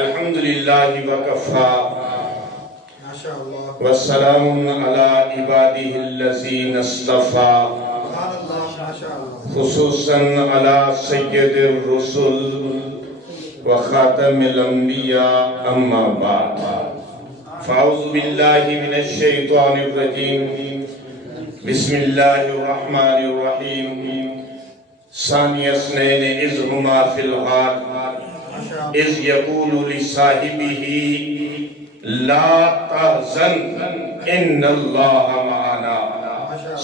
الحمدللہ وکفا والسلام علی عبادہ الذین اصطفیٰ خصوصاً علی سید الرسل وخاتم الانبیاء اما بعد فاعوذ باللہ من الشیطان الرجیم بسم اللہ الرحمن الرحیم ثانی اثنین اذ ہما فی الغار اذ یقول لصاحبہ لا تحزن ان اللہ معنا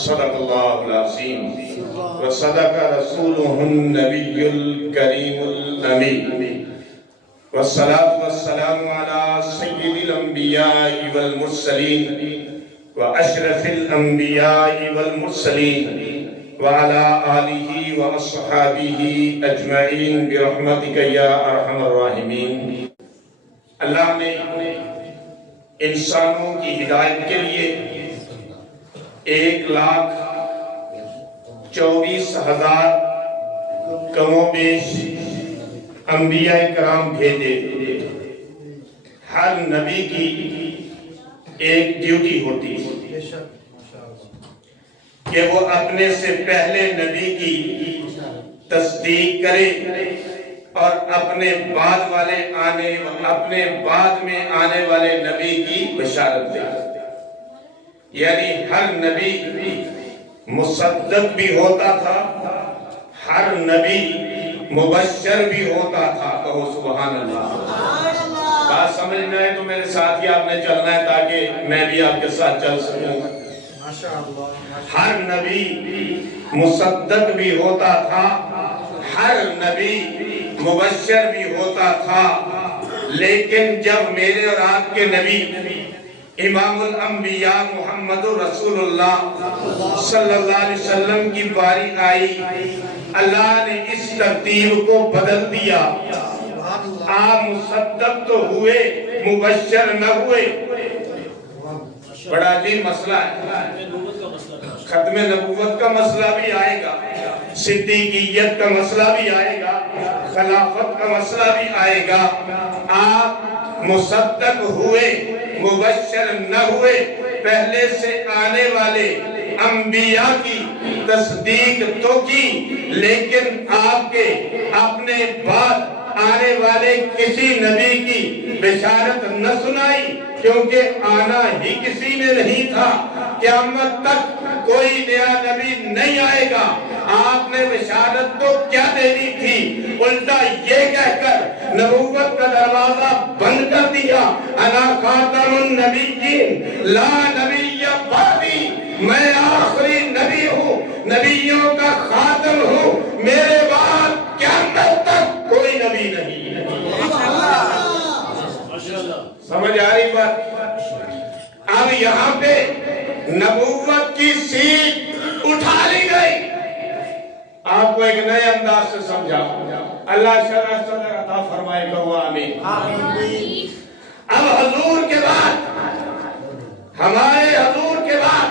صدق اللہ العظیم وصدق رسولہ النبی الکریم الامین والصلاة والسلام علی سید الانبیاء والمرسلین واشرف الانبیاء والمرسلین وعلى آلہ واصحابہ اجمعین برحمتک یا ارحم الراحمین۔ اللہ نے انسانوں کی ہدایت کے لیے 1,24,000 کم و بیش انبیاء کرام بھیجے۔ ہر نبی کی ایک ڈیوٹی ہوتی ہے کہ وہ اپنے سے پہلے نبی کی تصدیق کرے اور اپنے بعد میں آنے والے نبی کی بشارت دے۔ یعنی ہر نبی مصدق بھی ہوتا تھا، ہر نبی مبشر بھی ہوتا تھا۔ کہو سبحان اللہ۔ بات سمجھنا ہے تو میرے ساتھ ہی آپ نے چلنا ہے تاکہ میں بھی آپ کے ساتھ چل سکوں۔ ہر نبی مصدق بھی ہوتا تھا، ہر نبی مبشر بھی ہوتا تھا، لیکن جب میرے اور آپ کے نبی امام الانبیاء محمد رسول اللہ صلی اللہ علیہ وسلم کی باری آئی، اللہ نے اس ترتیب کو بدل دیا۔ آپ مصدق تو ہوئے، مبشر نہ ہوئے۔ بڑا عجیب مسئلہ ہے۔ ختم نبوت کا مسئلہ بھی آئے گا، صدیقیت کا مسئلہ بھی آئے گا، خلافت کا مسئلہ بھی آئے گا۔ آپ مصدق ہوئے، مبشر نہ ہوئے، پہلے سے آنے والے انبیاء کی تصدیق تو کی، لیکن آپ کے اپنے بعد آنے والے کسی نبی کی بشارت نہ سنائی، کیونکہ آنا ہی کسی نے نہیں تھا۔ قیامت تک کوئی نیا نبی نہیں آئے گا۔ آپ نے بشارت تو کیا دینی تھی، الٹا یہ کہہ کر نبوت کا دروازہ بند کر دیا۔ انا خاتم النبیین لا نبی بعدی، میں آخری نبی ہوں، نبیوں کا خاتم ہوں، میرے بعد قیامت تک کوئی نبی نہیں۔ سمجھ آ رہی بات؟ اب یہاں پہ نبوت کی سیٹ اٹھا لی گئی۔ آپ کو ایک نئے انداز سے سمجھا۔ اللہ شرح صدر عطا فرمائے، کہو آمین۔ اب حضور کے بعد، ہمارے حضور کے بعد،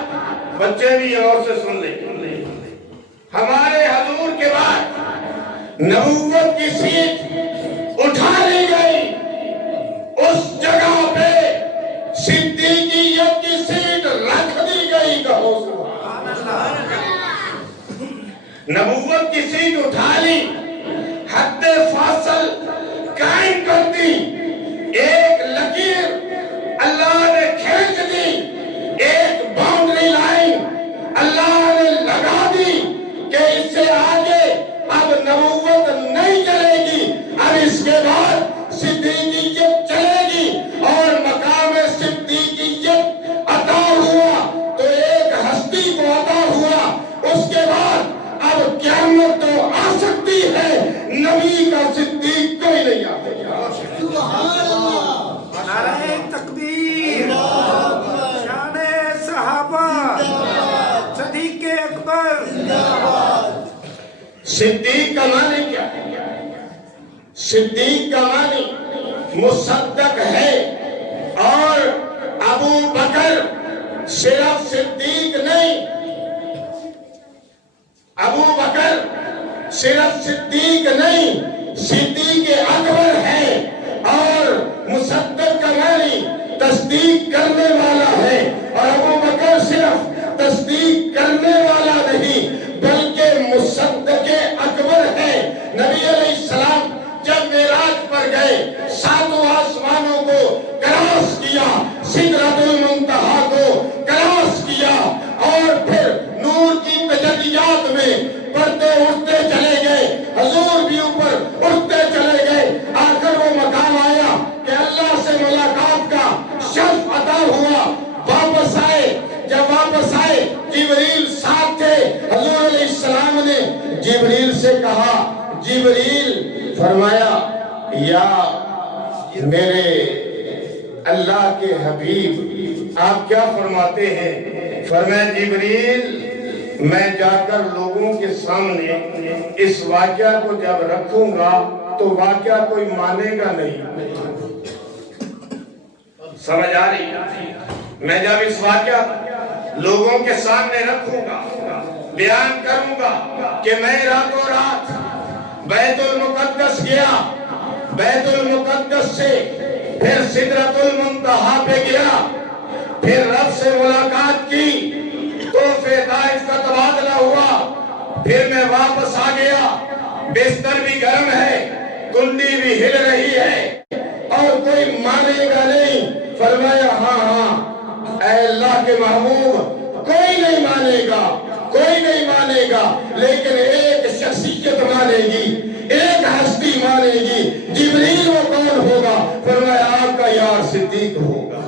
بچے بھی اور سے سن لیں، ہمارے حضور کے بعد نبوت کی سیٹ اٹھا لی گئی۔ اس جگہ پہ صدیقیت کی سیٹ رکھ دی گئی۔ کہو سبحان اللہ۔ نبوت کی سیٹ اٹھا لی، حد فاصل قائم کر دی، ایک لکیر اللہ نے کھینچ دی، ایک باؤنڈری لائن اللہ نے لگا دی کہ اس سے آگے اب نبوت نہیں چلے گی، اب اس کے بعد صدیقیت چلے گی۔ اور مقام صدیقیت عطا ہوا تو ایک ہستی کو عطا ہوا، اس کے بعد اب قیامت تو آ سکتی ہے، نبی کا صدیق کوئی نہیں آ سکتا۔ سبحان اللہ، نعرہ تکبیر، شان صحابہ، صدیق اکبر۔ صدیق کا معنی کیا ہے؟ صدیق کا معنی مصدق ہے، اور ابو بکر صرف صدیق نہیں، ابو بکر صرف صدیق نہیں، صدیق اکبر ہے، اور مصدق کا معنی تصدیق کرنے والا ہے، اور ابو بکر صرف تصدیق کرنے والا نہیں بلکہ مصدق اکبر ہے۔ نبی علیہ السلام جب معراج پر گئے، ساتوں آسمانوں کو کراس کیا، سدرۃ المنتہا کو کراس کیا، اور پھر نور کی تجلیات میں پردے اٹھتے چلے گئے، حضور بھی اوپر اٹھتے چلے گئے، آخر وہ مقام آیا کہ اللہ سے ملاقات کا شرف عطا ہوا۔ واپس آئے، جب واپس آئے جبریل ساتھ تھے، حضور علیہ السلام نے جبریل سے کہا، جبریل فرمایا یا میرے اللہ کے حبیب آپ کیا فرماتے ہیں؟ فرمایا جبریل میں جا کر لوگوں کے سامنے اس واقعہ کو جب رکھوں گا تو واقعہ کوئی مانے گا نہیں۔ سمجھ آ رہی؟ میں جب اس واقعہ لوگوں کے سامنے رکھوں گا، بیان کروں گا کہ میں راتوں رات بیت المقدس گیا، بیت المقدس سے پھر سدرۃ المنتہا پہ گیا، پھر رب سے ملاقات کی، تحفے طائف کا تبادلہ ہوا، پھر میں واپس آ گیا، بستر بھی گرم ہے، کنڈی بھی ہل رہی ہے اور کوئی مانے گا نہیں۔ فرمایا ہاں ہاں اے اللہ کے محبوب، کوئی نہیں مانے گا، کوئی نہیں مانے گا، لیکن ایک شخصیت مانے گی، ایک ہستی مانے گی۔ جبریل وہ کون ہوگا؟ فرمایا آپ کا یار صدیق ہوگا۔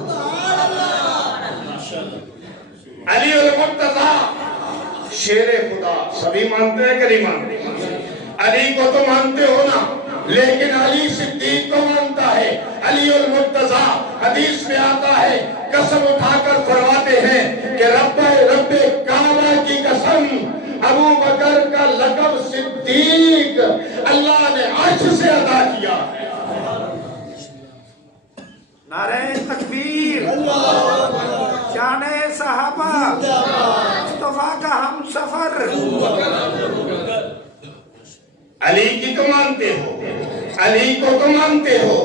علی المرتضی شیر خدا، سبھی مانتے ہیں کہ نہیں مانتے؟ علی کو تو مانتے ہو نا، لیکن علی صدیق کو مانتا ہے۔ علی المرتضی حدیث میں آتا ہے، قسم اٹھا کر فرماتے ہیں کہ رب کعبہ کی قسم، ابو بکر کا لقب صدیق اللہ نے عرش سے عطا کیا ہے۔ نعرہ تکبیر، شان صحابہ، مصطفیٰ کا ہم سفر۔ علی کی تو مانتے ہو، علی کو تو مانتے ہو،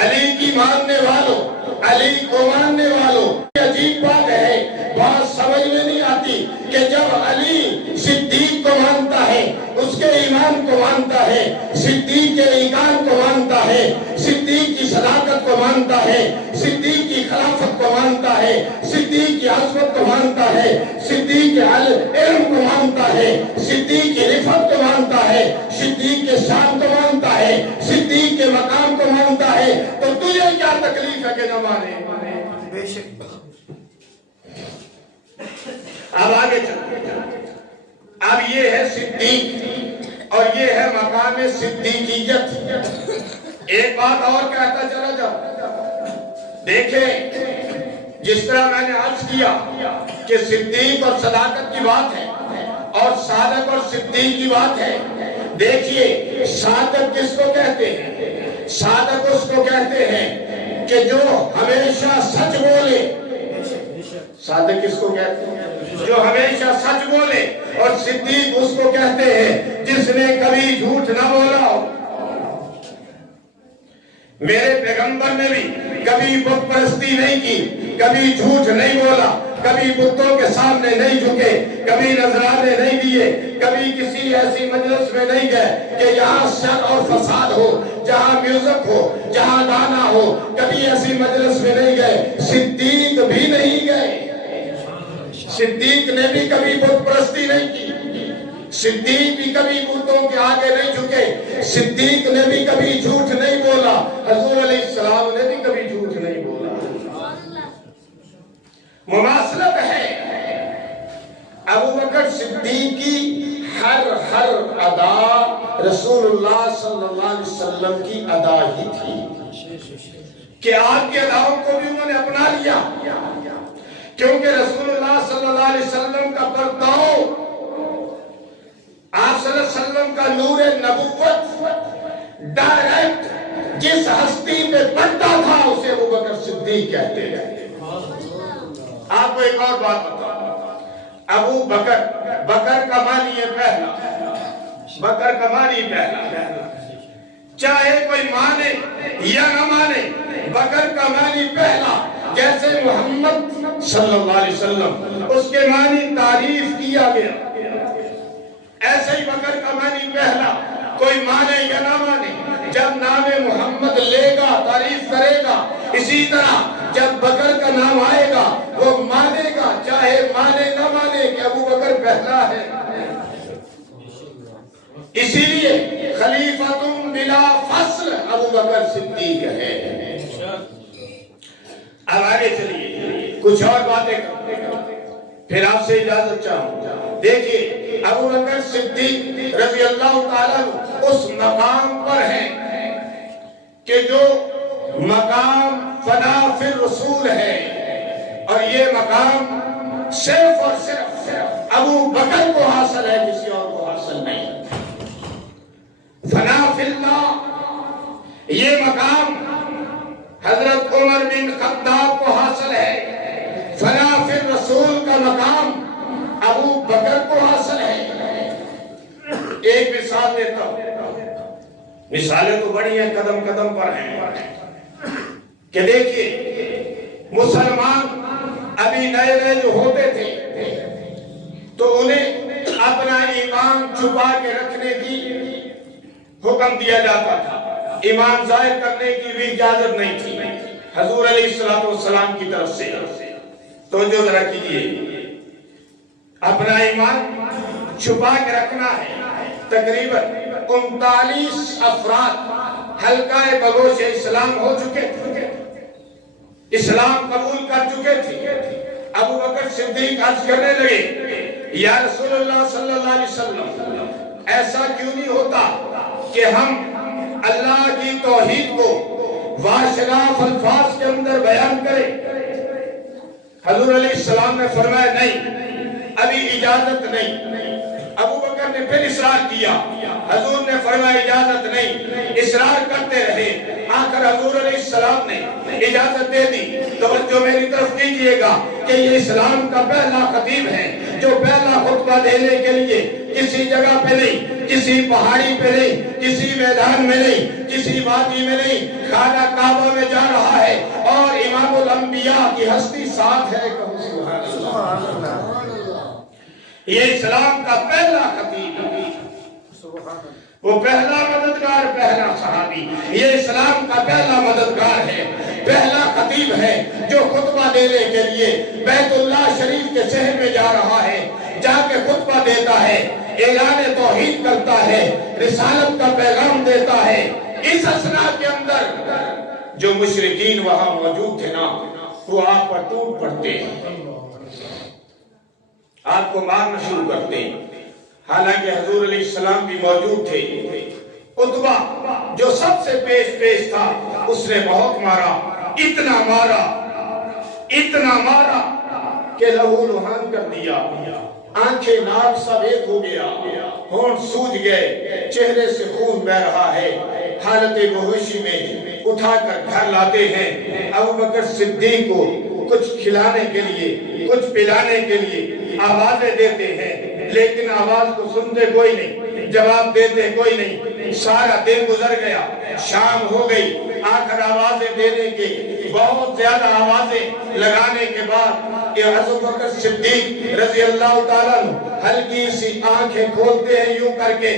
علی کی ماننے والوں، علی کو ماننے والوں، عجیب بات ہے، بات سمجھ میں نہیں آتی کہ جب علی صدیق کو مانتا ہے، اس کے ایمان کو مانتا ہے، صدیق کے ایمان کو مانتا ہے، صدیق کی صداقت کو مانتا ہے، صدیق کی خلافت کو مانتا ہے، صدیق کی عظمت کو مانتا ہے، صدیق کے علم کو مانتا ہے، صدیق کی رفت کو مانتا ہے، صدیق کے شان کو مانتا ہے، صدیق کے مقام کو مانتا ہے، تو تجھے کیا تکلیف ہے کہ نہ مانے؟ بے شک۔ اب آگے چلتے ہیں، اب یہ ہے صدیق اور یہ ہے مقام صدیقیت۔ ایک بات اور کہتا چلا جاؤ، دیکھیں جس طرح میں نے عرض کیا کہ صدیق اور صداقت کی بات ہے اور صادق اور صدیق کی بات ہے، دیکھیے صادق کس کو کہتے ہیں؟ صادق اس کو کہتے ہیں کہ جو ہمیشہ سچ بولے۔ صادق کس کو کہتے ہیں؟ جو ہمیشہ سچ بولے، اور صدیق اس کو کہتے ہیں جس نے کبھی جھوٹ نہ بولا ہو۔ میرے پیغمبر نے بھی کبھی بت پرستی نہیں کی، کبھی جھوٹ نہیں بولا، کبھی بتوں کے سامنے نہیں جھکے، کبھی نذرانے نہیں دیے، کبھی کسی ایسی مجلس میں نہیں گئے کہ جہاں شر اور فساد ہو، جہاں میوزک ہو، جہاں گانا ہو، کبھی ایسی مجلس میں نہیں گئے۔ صدیق بھی نہیں گئے، صدیق نے بھی کبھی بت پرستی نہیں کی، صدیق بھی کبھی بتوں کے آگے نہیں جھکے، صدیق نے بھی کبھی جھوٹ نہیں بولا، حضور علیہ السلام نے بھی کبھی جھوٹ نہیں بولا۔ مماثلت ہے، ابو بکر صدیق کی ہر ادا رسول اللہ صلی اللہ علیہ وسلم کی ادا ہی تھی کہ آپ کی اداؤں کو بھی انہوں نے اپنا لیا، کیونکہ رسول اللہ صلی اللہ علیہ وسلم کا برتاؤ، آپ صلی اللہ علیہ وسلم کا نور نبوت ڈائریکٹ جس ہستی پہ پڑتا تھا اسے ابو بکر صدیق کہتے ہیں۔ آپ کو ایک اور بات بتاؤں، ابو بکر، بکر کا معنی ہے پہلا، بکر کا معنی پہلا، چاہے کوئی مانے یا نہ مانے، بکر کا معنی پہلا، جیسے محمد صلی اللہ علیہ وسلم اس کے معنی تعریف کیا گیا، ایسے ہی بکر کا معنی پہلا، کوئی مانے یا نہ مانے، جب نام محمد لے گا تعریف کرے گا، اسی طرح جب بکر کا نام آئے گا وہ مانے گا، چاہے مانے نہ مانے کہ ابو بکر پہلا ہے۔ اسی لیے خلیفۃ بلا فصل ابو بکر صدیق ہے۔ اب آگے چلیے، کچھ اور باتیں کرتے ہیں، پھر آپ سے اجازت چاہوں۔ دیکھیے ابو بکر صدیق رضی اللہ تعالیٰ اس مقام پر ہیں کہ جو مقام فنا فی الرسول ہے، اور یہ مقام صرف اور صرف ابو بکر کو حاصل ہے، کسی اور کو حاصل نہیں۔ فنا فی اللہ یہ مقام حضرت عمر بن خطاب کو حاصل ہے، فنا فی الرسول کا مقام ابو بکر کو حاصل ہے۔ ایک مثال دیتا ہوں، مثالیں تو بڑی ہیں، قدم قدم پر ہیں، کہ دیکھیے مسلمان ابھی نئے نئے جو ہوتے تھے تو انہیں اپنا ایمان چھپا کے رکھنے کی حکم دیا جاتا تھا، ایمان ظاہر کرنے کی بھی اجازت نہیں تھی حضور علیہ السلام کی طرف سے۔ توجہ ذرا کیجیے، اپنا ایمان چھپا کے رکھنا ہے۔ تقریباً 39 افراد حلقہ بگوش اسلام ہو چکے تھے، اسلام قبول کر چکے تھے۔ ابو بکر صدیق عرض کرنے لگے، یا رسول اللہ صلی اللہ علیہ وسلم، ایسا کیوں نہیں ہوتا کہ ہم اللہ کی توحید کو واشراف الفاظ کے اندر بیان کریں؟ حضور علیہ السلام نے فرمایا نہیں، ابھی اجازت نہیں۔ ابو بکر نے پھر اصرار کیا، حضور نے فرمایا اجازت نہیں، اصرار کرتے رہے، آخر حضور علیہ السلام نے اجازت دے دی۔ توجہ میری طرف کیجئے گا کہ یہ اسلام کا پہلا خطیب ہے جو پہلا خطبہ دینے کے لیے کسی جگہ پہ نہیں، کسی پہاڑی پہ نہیں، کسی میدان میں نہیں، کسی وادی میں نہیں، خانہ کعبہ میں جا رہا ہے اور امام الانبیاء کی ہستی ساتھ ہے۔ کہو سبحان اللہ۔ یہ اسلام کا پہلا خطیب، وہ پہلا مددگار، پہلا صحابی، یہ اسلام کا پہلا مددگار ہے، پہلا خطیب ہے جو خطبہ دینے کے لیے بیت اللہ شریف کے شہر میں جا رہا ہے، جا کے خطبہ دیتا ہے، اعلان توحید کرتا ہے، رسالت کا پیغام دیتا ہے۔ اس اثنا کے اندر جو مشرکین وہاں موجود تھے نا، وہ آپ پر ٹوٹ پڑتے ہیں، آپ کو مارنا شروع کرتے ہیں۔ حالانکہ حضور علیہ السلام بھی موجود تھے۔ عتبہ جو سب سے پیش تھا، اس نے بہت مارا، اتنا مارا کہ لہو لہان کر دیا، آنکھیں ناک سب ایک ہو گیا، ہونٹ سوج گئے، چہرے سے خون بہ رہا ہے۔ حالت بہوشی میں اٹھا کر گھر لاتے ہیں۔ ابو بکر صدیق کو کچھ کھلانے کے لیے، کچھ پلانے کے لیے آوازیں دیتے ہیں، لیکن آواز کو سنتے کوئی نہیں، جواب دیتے کوئی نہیں۔ سارا دن گزر گیا، شام ہو گئی، آخر آوازیں دینے کے، بہت زیادہ آوازیں لگانے کے بعد کہ ابو بکر صدیق رضی اللہ تعالیٰ ہلکی سی آنکھیں کھولتے ہیں یوں کر کے،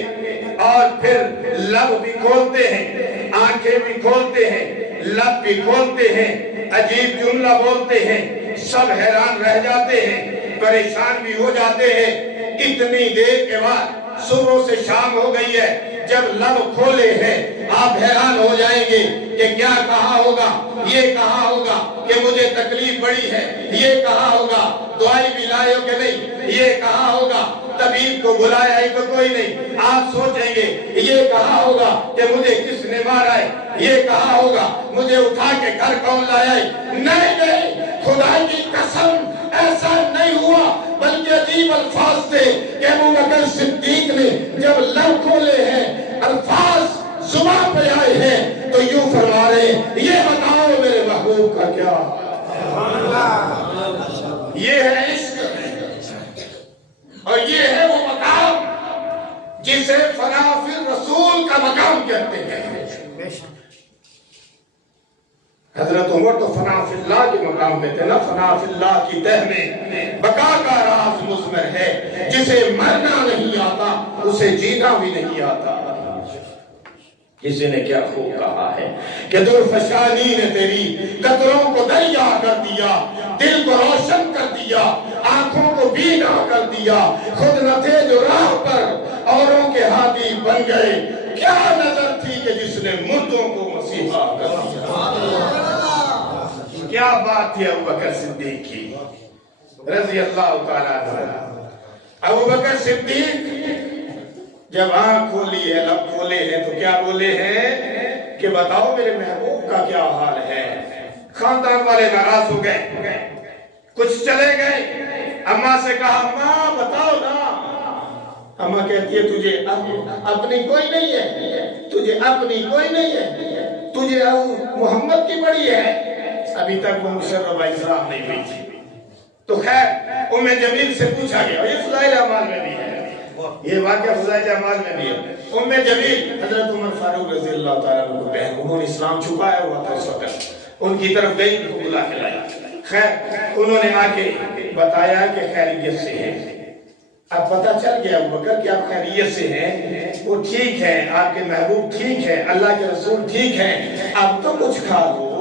اور پھر لب بھی کھولتے ہیں، آنکھیں بھی کھولتے ہیں، لب بھی کھولتے ہیں، عجیب جملہ بولتے ہیں۔ سب حیران رہ جاتے ہیں، پریشان بھی ہو جاتے ہیں۔ اتنی دیر کے بعد صبح سے شام ہو گئی ہے، جب لب کھولے ہیں آپ حیران ہو جائیں گے کہ کیا کہا ہوگا۔ یہ کہا ہوگا کہ مجھے تکلیف بڑی ہے، یہ کہا ہوگا دعائی بھی لائے ہو کہ نہیں، یہ کہا ہوگا طبیب کو بلایا ہے تو کوئی نہیں۔ آپ سوچیں گے یہ کہا ہوگا کہ مجھے کس نے مارا ہے، یہ کہا ہوگا مجھے اٹھا کے گھر کون لایا ہے۔ نہیں، خدا کی قسم ایسا نہیں ہوا، بلکہ عجیب الفاظ تھے کہ ابو بکر صدیق نے جب لب کھولے ہیں، الفاظ زبان پہ آئے ہیں تو یوں فرما رہے ہیں، یہ بتاؤ میرے محبوب کا کیا حال۔ یہ ہے عشق، اور یہ ہے وہ مقام جسے فنا فی الرسول کا مقام کہتے ہیں۔ حضرت عمر تو فنا فی اللہ کے مقام پہ تھے نا، فنا فی اللہ کی تہ میں بقا کا راز مضمر ہے، جسے مرنا نہیں آتا اسے جینا بھی نہیں آتا۔ کسی نے کیا خوب کہا ہے کہ درفشانی نے تیری قطروں کو دریا کر دیا، دل کو روشن کر دیا، آنکھوں کو بینا کر دیا، خود نہ تھے جو راہ پر اوروں کے ہادی بن گئے، کیا نظر تھی کہ جس نے مردوں کو مسیحا کر دیا۔ کیا بات تھی ابو بکر صدیق کی رضی اللہ تعالیٰ عنہ۔ ابو بکر صدیق جب آنکھ کھولی ہے، لب کھولے ہیں تو کیا بولے ہیں کہ بتاؤ میرے محبوب کا کیا حال ہے۔ خاندان والے ناراض ہو گئے، کچھ چلے گئے، اماں سے کہا اماں بتاؤ نا۔ اماں کہتی ہے تجھے اپنی کوئی نہیں ہے، تجھے اپنی کوئی نہیں ہے، تجھے محمد کی پڑی ہے۔ ابھی تک وہ مشرف اسلام نہیں ہوئی تھی۔ تو خیر ام جمیل سے پوچھا گیا، یہ فضائل اعمال میں بھی ہے، یہ واقعہ فضائل اعمال میں بھی ہے۔ ام جمیل حضرت عمر فاروق رضی اللہ تعالیٰ عنہ کو بہن، انہوں نے اسلام چھپایا ہوا تھا اس وقت، ان کی طرف گئی، ان کو بلا کے لائی۔ خیر انہوں نے آ کے بتایا کہ خیریت سے ہے۔ اب پتہ چل گیا ابو بکر کہ آپ خیریت سے ہیں، وہ ٹھیک ہے، آپ کے محبوب ٹھیک ہے، اللہ کے رسول ٹھیک ہے، اب تو کچھ کھا لو،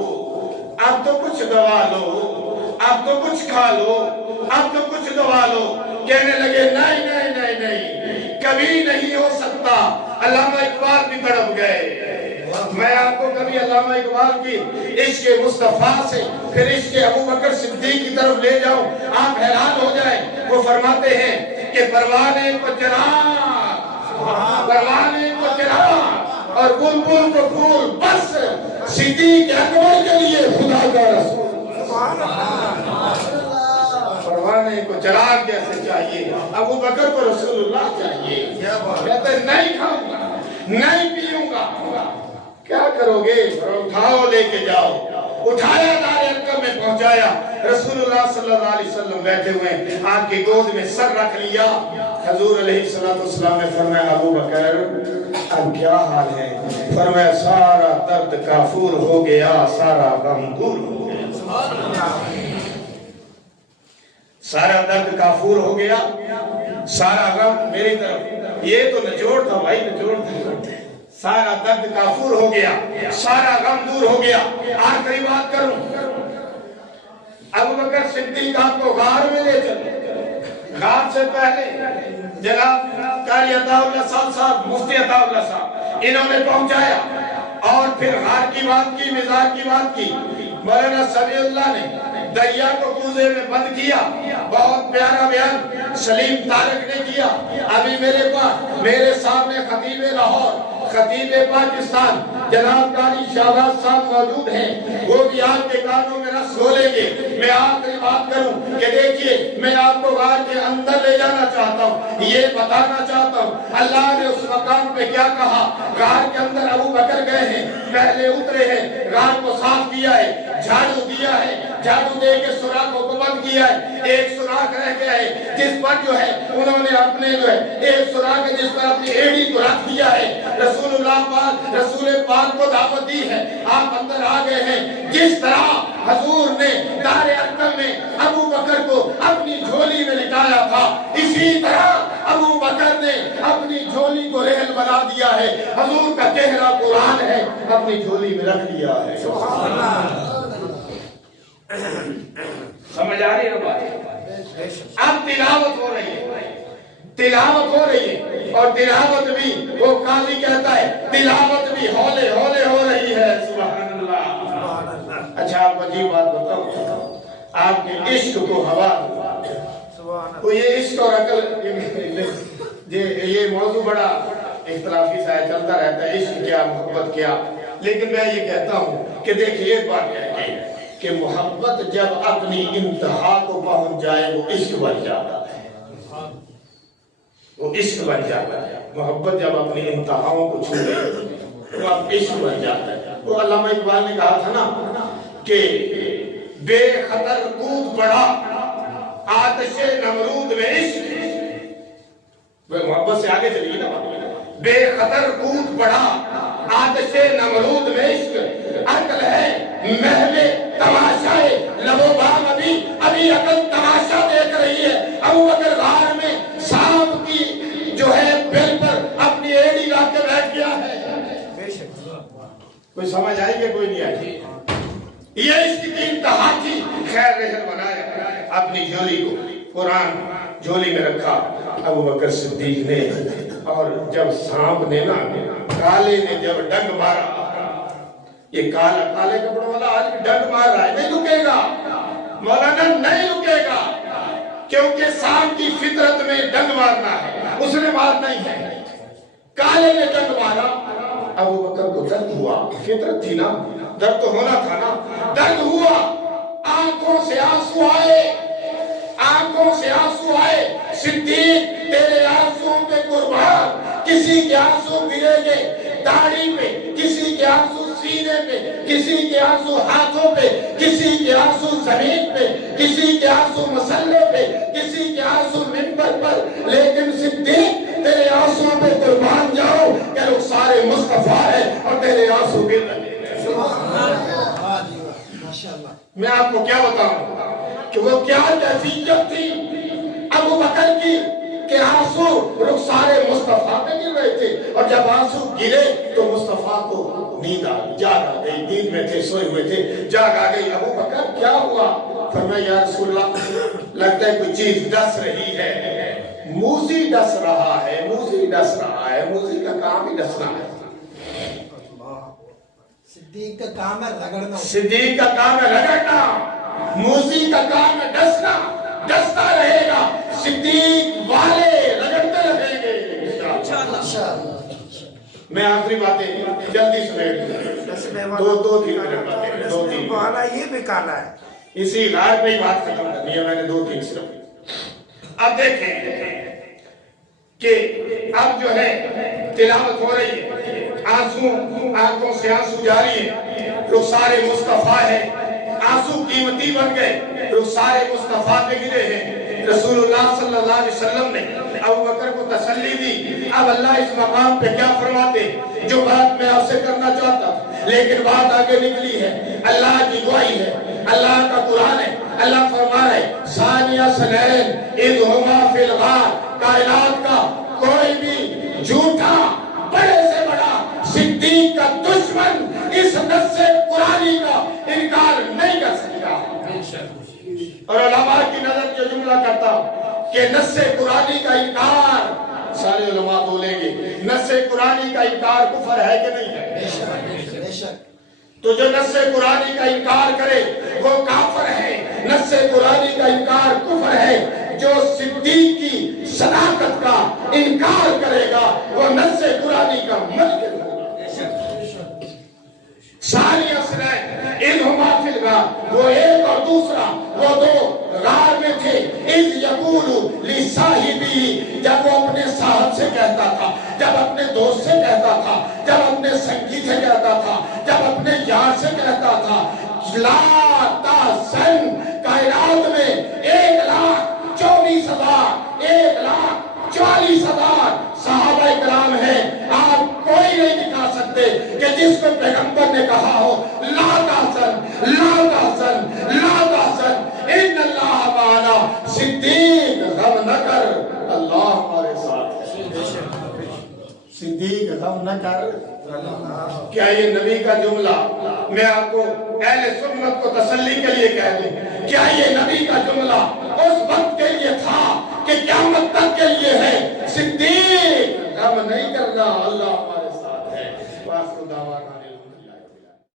اب تو کچھ دوا لو، اب تو کچھ کھا لو، اب تو کچھ دوا لو۔ کہنے لگے نہیں نہیں نہیں نہیں، کبھی نہیں ہو سکتا۔ علامہ اقبال بھی تڑپ گئے۔ میں آپ کو کبھی علامہ اقبال کی عشق مصطفیٰ سے پھر عشق ابو بکر صدیق کی طرف لے جاؤں، آپ حیران ہو جائیں۔ وہ فرماتے ہیں کہ پروانے کو چراغ، پروانے کو چراغ اور بلبل کو پھول، بس صدیق اکبر کے لیے خدا کا رسول۔ پروانے کو چراغ جیسے چاہیے، ابو بکر کو رسول اللہ چاہیے۔ کہتے ہیں نہیں کھاؤں گا، نہیں پیوں گا۔ کیا کرو گے؟ اٹھاؤ لے کے جاؤ۔ اٹھایا دار ارقم میں پہنچایا، رسول اللہ صلی اللہ علیہ وسلم بیٹھے ہوئے، آپ کی گود میں سر رکھ لیا۔ حضور علیہ السلام نے فرمایا ابو بکر اب کیا حال ہے؟ فرمایا سارا درد کافور ہو گیا، سارا غم دور ہو گیا۔ سارا درد کافور ہو گیا، سارا غم میری طرف، یہ تو نچوڑ تھا بھائی، نچوڑ تھا۔ سارا درد کافور ہو گیا، سارا غم دور ہو گیا۔ آخری بات کروں، ابو بکر صدیق آپ کو غار میں لے چلے۔ غار سے پہلے جناب قاری عطا اللہ صاحب، مفتی عطا اللہ صاحب، انہوں نے پہنچایا اور پھر غار کی بات کی، مزار کی بات کی۔ مولانا سمیع اللہ نے دریا کو کوزے میں بند کیا، بہت پیارا بیان سلیم طارق نے کیا۔ ابھی میرے سامنے خطیب لاہور، خطیب پاکستان جناب قاری شہباز صاحب موجود ہیں، وہ بھی آپ کے کانوں میں رس گھولیں گے۔ میں آخری بات کروں کہ دیکھیے میں آپ کو غار کے اندر لے جانا چاہتا ہوں، یہ بتانا چاہتا ہوں اللہ نے اس مقام پہ کیا کہا۔ غار کے اندر ابو بکر گئے ہیں، پہلے اترے ہیں، غار کو صاف کیا ہے، جھاڑو دیا ہے، جھاڑو دے کے سوراخوں کو بند کیا ہے۔ ایک سوراخ رہ گیا ہے جس پر جو ہے انہوں نے اپنے جو ہے ایک سوراخ ہے جس پر اپنی ایڑی کو رکھ دیا ہے۔ رسول اللہ پاک، رسول پاک کو دعوت دی ہے، آپ اندر آ گئے ہیں۔ جس طرح حضور نے دار ارقم میں ابو بکر کو اپنی جھولی میں لٹایا تھا، اسی طرح ابو بکر نے اپنی جھولی کو ریل بنا دیا ہے۔ حضور کا چہرہ قرآن ہے، اپنی جھولی میں رکھ دیا ہے۔ سبحان اللہ۔ سمجھ آ رہی ہے بات؟ اب تلاوت ہو رہی ہے، تلاوت ہو رہی ہے، اور تلاوت بھی وہ قاضی کہتا ہے تلاوت بھی ہولے ہولے ہو رہی ہے۔ سبحان اللہ۔ اچھا آپ کو عجیب بات بتاؤں، آپ کے عشق کو ہوا تو یہ عشق اور عقل، یہ موضوع بڑا اختلافی سا ہے، چلتا رہتا ہے، عشق کیا محبت کیا، لیکن میں یہ کہتا ہوں کہ دیکھیے ایک بات کہتے ہیں کہ محبت جب اپنی انتہا کو پہنچ جائے وہ عشق بن جاتا ہے، وہ عشق بن جاتا ہے۔ محبت جب اپنی انتہاؤں کو چھو لے وہ اب عشق بن جاتا ہے۔ وہ علامہ اقبال نے کہا تھا نا کہ بے خطر کود پڑا آتش نمرود میں عشق، محبت سے آگے چلیے نا، بے خطر کود پڑا آتش نمرود میں عشق، عقل ہے محل تماشائے لبو بام ابھی عقل تماشا دیکھ رہی ہے. ابو بکر غار میں سانپ کی جو ہے بل پر اپنی ایڑی لا کے بیٹھ گیا ہے. کوئی سمجھ آئی کہ کوئی نہیں آئی؟ یہ اس کی انتہا تھی. خیر رحل بنایا اپنی جھولی کو, قرآن جھولی میں رکھا ابو بکر صدیق نے. اور جب سانپ نے نا کالے نے جب ڈنگ مارا, یہ کالے کپڑوں والا آج بھی ڈنگ مار رہا ہے, نہیں رکے گا مولانا, نہیں رکے گا, کیونکہ سانپ کی فطرت میں ڈنگ مارنا ہے, اس نے مارنا ہی ہے. کالے نے ڈنگ مارا, ابو بکر کو درد ہوا, فطرت تھی نا, درد تو ہونا تھا نا, درد ہوا, آنکھوں سے آنسو آئے, آنکھوں سے آنسو آئے. صدیق تیرے آنسوں پہ قربان. کسی کے آنسو گرے گے داڑھی پہ, کسی کے آنسو سینے پہ, کسی کے آنسو ہاتھوں پہ, کسی کے آنسو زمین پہ, کسی کے آنسو مسلے پہ, کسی کے آنسو منبر پر, لیکن صدیق تیرے آنسو پہ قربان جاؤ کہ لوگ سارے مصطفیٰ ہیں اور تیرے آنسو گر رہے ہیں. میں آپ کو کیا بتاؤں کہ وہ کیا کیفیت تھی ابو بکر کی کہ آنسو رخسار مصطفیٰ پہ گر رہے تھے, اور جب آنسو گرے تو مصطفیٰ کو نیند آ گئی, جاگ آ گئی. نیند میں تھے, سوئے ہوئے تھے, جاگ آ گئی. ابو بکر کیا ہوا؟ فرمایا یا رسول اللہ, لگتا ہے کوئی چیز ڈس رہی ہے. موزی ڈس رہا ہے, موزی ڈس رہا ہے, موزی کا کام ہی ڈسنا ہے. صدیق کا کام ہے رگڑنا, صدیق کا کام ہے رگڑنا, موزی کا کام ہے ڈسنا, ڈستا رہے گا. صدیق والے رگڑتے رہیں گے انشاءاللہ. میں آخری باتیں جلدی سمیٹ دوں, دو تین منٹ باتیں, دو تین والا یہ بھی کالا ہے. اسی غار پہ ہی بات ختم کرنی ہے, میں نے دو تین صرف. اب دیکھیں کہ اب جو ہے تلاوت ہو رہی ہے, آنکھوں سے آنسو جاری ہے, رخسار مصطفیٰ ہے, آنسو قیمتی بن گئے, رخسار مصطفیٰ پہ گرے ہیں. رسول اللہ صلی اللہ علیہ وسلم نے ابو بکر کو تسلی دی. اب اللہ اس مقام پہ کیا فرماتے, جو بات میں آپ سے کرنا چاہتا تھا لیکن بات آگے نکلی ہے, اللہ کی دعائی ہے, اللہ کا قرآن ہے. اللہ فرما رہے ثانیہ سنین اذ ہما فی الغار, کائنات کا کوئی بھی جھوٹا بڑے سے بڑا صدیق کا دشمن اس نص قرآنی کا انکار نہیں کر سکتا. اور علماء کی نظر جو جملہ کرتا کہ نص قرآنی کا انکار, سارے علماء بولیں گے نص قرآنی کا انکار کفر ہے کہ نہیں ہے؟ تو جو نص قرآنی کا انکار کرے وہ کافر ہے. نص قرآنی کا انکار کفر ہے. جو صدیق کی صداقت کا انکار کرے گا وہ نص قرآنی کا منکر ہوگا. ساری اسرائیل انہما فی الغار, وہ ایک اور دوسرا وہ دو غار میں تھے. اذ یقول لصاحبہ, جب وہ اپنے صاحب سے کہتا تھا, جب اپنے دوست سے کہتا تھا, جب اپنے سنگی سے کہتا تھا, جب اپنے یار سے کہتا تھا, لا تحزن, کائنات میں 1,40,000 صحابہ کرام ہیں, آپ کوئی نہیں دکھا سکتے کہ جس کو پیغمبر نے کہا ہو لا تحزن, لا تحزن, لا تحزن, ان اللہ معنا. صدیق غم نہ کر, اللہ ہمارے ساتھ ہے. صدیق غم نہ کر. کیا یہ نبی کا جملہ میں آپ کو اہل سنت کو تسلی کے لیے کہہ دوں, کیا یہ نبی کا جملہ اس وقت کے لیے تھا کہ قیامت تک کے لیے ہے؟ صدیق غم نہیں کرنا, اللہ ہمارے ساتھ ہے. وآخر دعوانا